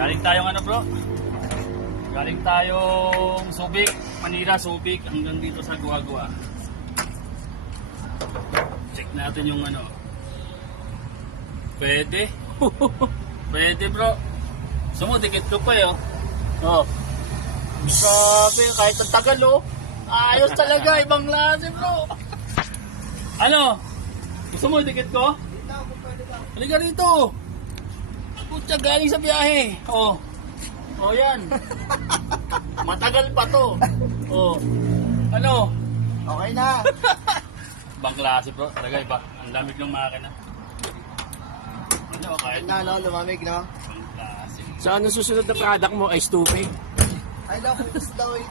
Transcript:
Galing tayong ano bro? Galing tayong Subic, Manila, Subic, hanggang dito sa Guagua. Check natin yung ano. Pwede. Pwede bro. Sumudikit ko pa yun. Oh. Grabe, kahit ang tagal oh. Ayos talaga, ibang klase bro. Ano? Gusto mo dikit ko? Halika rito. Putya, galing sa biyahe. Oh. Oh yan. Matagal pa to. Oh. Ano? Okay na. Ibang klase bro, talaga iba. Ang lamig ng makina. Ano, kahit Na, no, lumamig, no? ibang klase. So ano susunod na product mo? Ice tubig? I love it. Slow it.